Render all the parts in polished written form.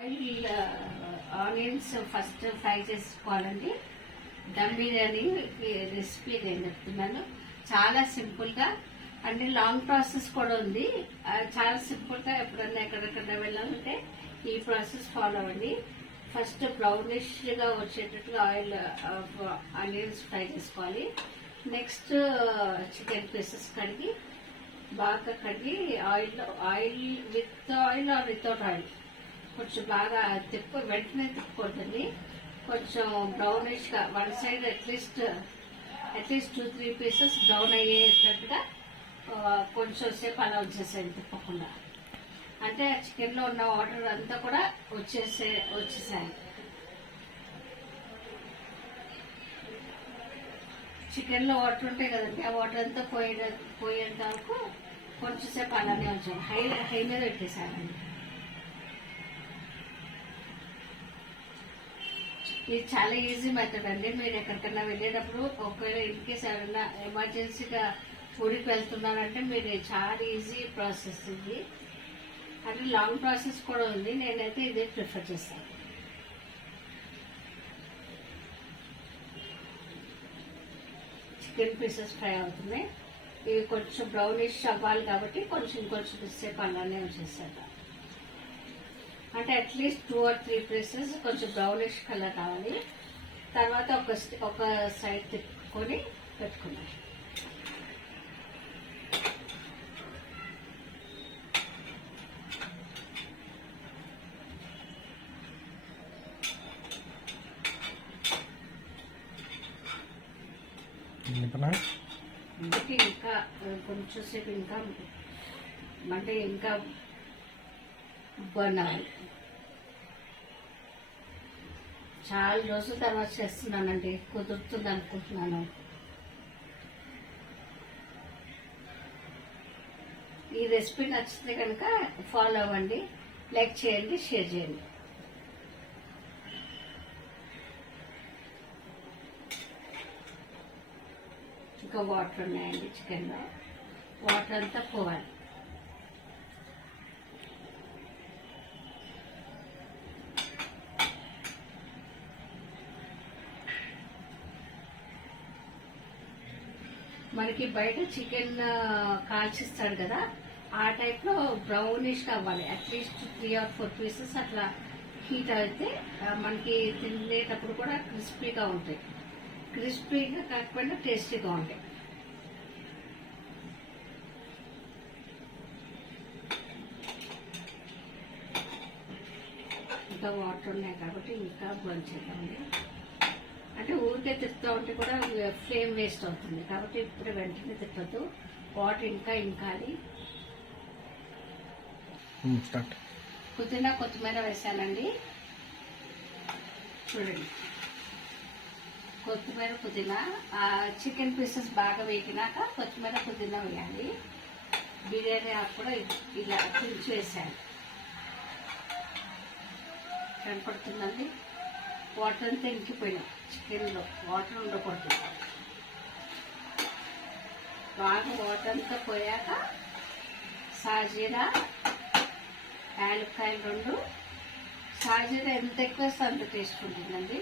Oil onions first fry చేసుకోవాలండి. Dum biryani recipe నేను చెప్తున్నాను. చాలా సింపుల్గా అంటే లాంగ్ ప్రాసెస్ కూడా ఉంది. చాలా సింపుల్గా ఎప్పుడన్నా ఎక్కడికన్నా వెళ్ళాలంటే ఈ ప్రాసెస్ ఫాలో అవ్వండి. ఫస్ట్ బ్రౌనిష్గా వచ్చేటట్టుగా ఆనియన్స్ ఫ్రై చేసుకోవాలి. నెక్స్ట్ చికెన్ పీసెస్ కడిగి బాగా కడిగి oil with oil or without oil కొంచెం బాగా వెంటనే తిప్పుకోవద్దండి. కొంచెం బ్రౌనిష్గా one side at least 2-3 pieces brown అయ్యేటట్టుగా కొంచెం సేపు అలా వచ్చేసేది తిప్పకుండా. అంటే ఆ చికెన్లో ఉన్న వాటర్ అంతా కూడా వచ్చేసాయి. చికెన్లో వాటర్ ఉంటాయి కదండి, ఆ వాటర్ అంతా పోయేంత వరకు కొంచెం సేపు అలానే ఉంచాను. హై మీద పెట్టేసానండి. ఇది చాలా ఈజీ మెథడ్ అండి. మీరు ఎక్కడికన్నా వెళ్ళేటప్పుడు ఒకవేళ ఇన్ కేసు ఎవరైనా ఎమర్జెన్సీగా ఊరికి వెళ్తున్నారంటే మీరు చాలా ఈజీ ప్రాసెస్ ఇది. అంటే లాంగ్ ప్రాసెస్ కూడా ఉంది. నేనైతే ఇదే ప్రిఫర్ చేస్తాను. చికెన్ పీసెస్ ఫ్రై అవుతున్నాయి. ఇవి కొంచెం బ్రౌనిష్ అవ్వాలి కాబట్టి కొంచెం సేపు అలానే వచ్చేసాను. అంటే అట్లీస్ట్ 2 or 3 పీసెస్ కొంచెం బ్రౌనిష్ కలర్ రావాలి. తర్వాత ఒక సైడ్ తిప్పుకొని పెట్టుకున్నాం. అందుకే ఇంకా కొంచెం సేపు ఇంకా బనాలి. చాలా రోజుల తర్వాత చేస్తున్నానండి, కుదురుతుంది అనుకుంటున్నాను. ఈ రెసిపీ నచ్చితే కనుక ఫాలో అవ్వండి, లైక్ చేయండి, షేర్ చేయండి. ఇంకా వాటర్ ఉన్నాయండి చికెన్లో, వాటర్ అంతా పోవాలి. మనకి బయట చికెన్ కాల్చిస్తాడు కదా, ఆ టైప్లో బ్రౌనిష్ అవ్వాలి. అట్లీస్ట్ 3 or 4 పీసెస్ అట్లా హీట్ అయితే మనకి తినేటప్పుడు కూడా క్రిస్పీగా ఉంటాయి. క్రిస్పీగా కాకపోయినా టేస్టీగా ఉంటాయి. ఇంకా వాటర్ ఉన్నాయి కాబట్టి ఇంకా బర్న్ చేద్దామండి. అంటే ఊరికే తిప్పుతూ ఉంటే కూడా ఫ్లేమ్ వేస్ట్ అవుతుంది కాబట్టి ఇప్పుడు వెంటనే తిప్పద్దు. వాటర్ ఇంకా ఇంకాలి. పుదీనా కొత్తిమీర వేసానండి. చూడండి, కొత్తిమీర పుదీనా చికెన్ పీసెస్ బాగా వేగినాక కొత్తిమీర పుదీనా వేయాలి. బిర్యానీ ఆకు కూడా ఇలా తుంచి వేసాను. కనపడుతుందండి, వాటర్ అంతా ఇంకిపోయినాయి. చికెన్లో వాటర్ ఉండకూడదు. బాగా వాటర్ అంతా పోయాక సాజీరా, యాలక్కాయలు 2. సాజీరా ఎంత ఎక్కువ వేస్తే అంత టేస్ట్ ఉంటుందండి.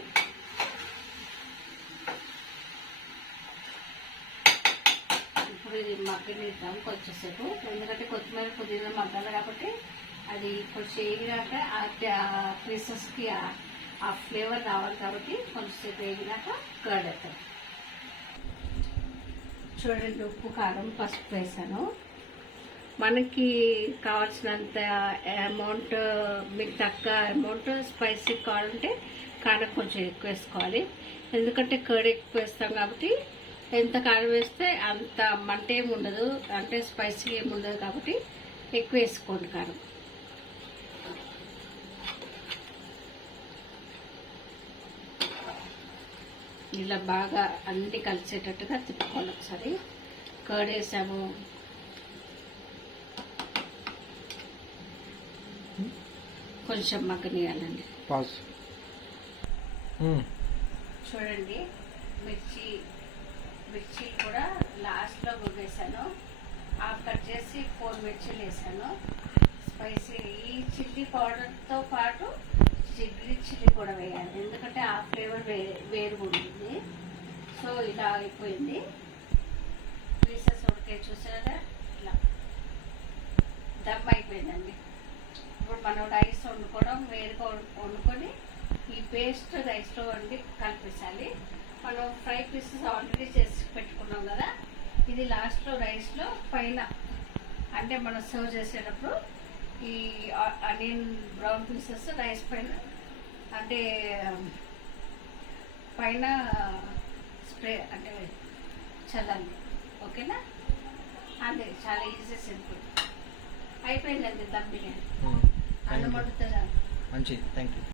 ఇప్పుడు ఇది మగ్గనిద్దాం కొంచెంసేపు, ఎందుకంటే కొత్తిమీర పుదీనా మగ్గాలి కాబట్టి అది కొంచెం వేగినాక ఆ పీసెస్కి ఆ ఫ్లేవర్ రావాలి కాబట్టి కొంచెంసేపు వేగినాక కర్డ్ వేస్తాం. చూడండి, ఉప్పు, కారం, పసుపు వేసాను. మనకి కావాల్సినంత అమౌంట్, మీకు తగ్గ అమౌంట్ స్పైసీ కావాలంటే కారం కొంచెం ఎక్కువ వేసుకోవాలి. ఎందుకంటే కర్డ్ ఎక్కువ వేస్తాం కాబట్టి ఎంత కారం వేస్తే అంత మంట ఏమి ఉండదు, అంటే స్పైసీ ఏమి ఉండదు కాబట్టి ఎక్కువ వేసుకోండి కారం. ఇలా బాగా అన్ని కలిసేటట్టుగా తిప్పుకోవాలి. ఒకసారి కర్డ్ వేసాము, కొంచెం మగ్గనియాలండి. చూడండి, మిర్చి కూడా లాస్ట్లో వేసాను. హాఫ్ కట్ చేసి 4 మిర్చీలు వేసాను. స్పైసీ ఈ చిల్లీ పౌడర్తో పాటు చిల్లీ కూడా వేయాలి, ఎందుకంటే ఆ ఫ్లేవర్ వేరుగా ఉంటుంది. సో ఇలా అయిపోయింది. పీసెస్ ఉడికే చూసారా, ఇలా దమ్ అయిపోయిందండి. ఇప్పుడు మనం రైస్ వండుకోవడం, వేరుగా వండుకొని ఈ పేస్ట్ రైస్లో వండి కలిపేసాలి. మనం ఫ్రై పీసెస్ ఆల్రెడీ చేసి పెట్టుకున్నాం కదా, ఇది లాస్ట్లో రైస్లో పైన, అంటే మనం సర్వ్ చేసేటప్పుడు ఈ ఆనియన్ బ్రౌన్ పీసెస్ రైస్ పైన, అంటే పైన స్ప్రే అంటే చల్లండి. ఓకేనా? అదే చాలా ఈజీ, సింపుల్ అయిపోయిందండి దమ్ బిర్యానీ. అన్నం వండుతుందా? మంచిది, థ్యాంక్ యూ.